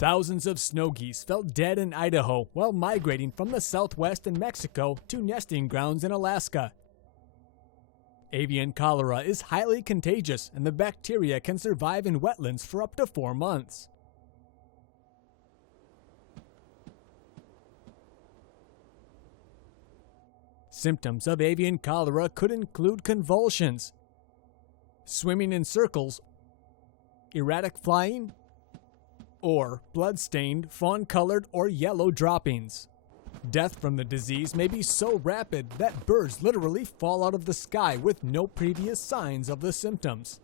Thousands of snow geese fell dead in Idaho while migrating from the southwest in Mexico to nesting grounds in Alaska. Avian cholera is highly contagious, and the bacteria can survive in wetlands for up to 4 months. Symptoms of avian cholera could include convulsions, swimming in circles, erratic flying, or blood-stained, fawn-colored, or yellow droppings. Death from the disease may be so rapid that birds literally fall out of the sky with no previous signs of the symptoms.